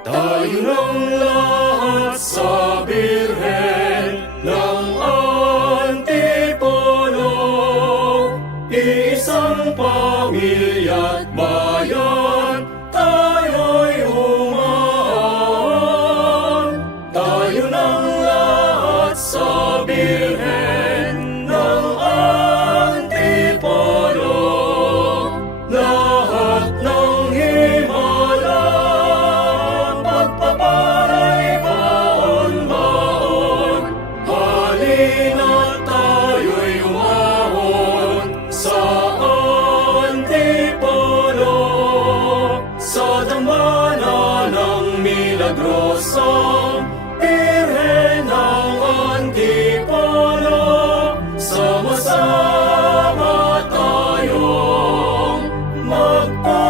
Tayo ng lahat sa Birhen ng Antipono, isang pamilya't bayan, tayo'y umaon. Tayo ng lahat sa Birhen ng Antipono, lahat ng himala, pagpaparay baon-baon. Halina't tayo'y umahon sa Antipono, sa dambana ng milagrosang Birhen ng Antipono. Sama-sama tayong magpapalay.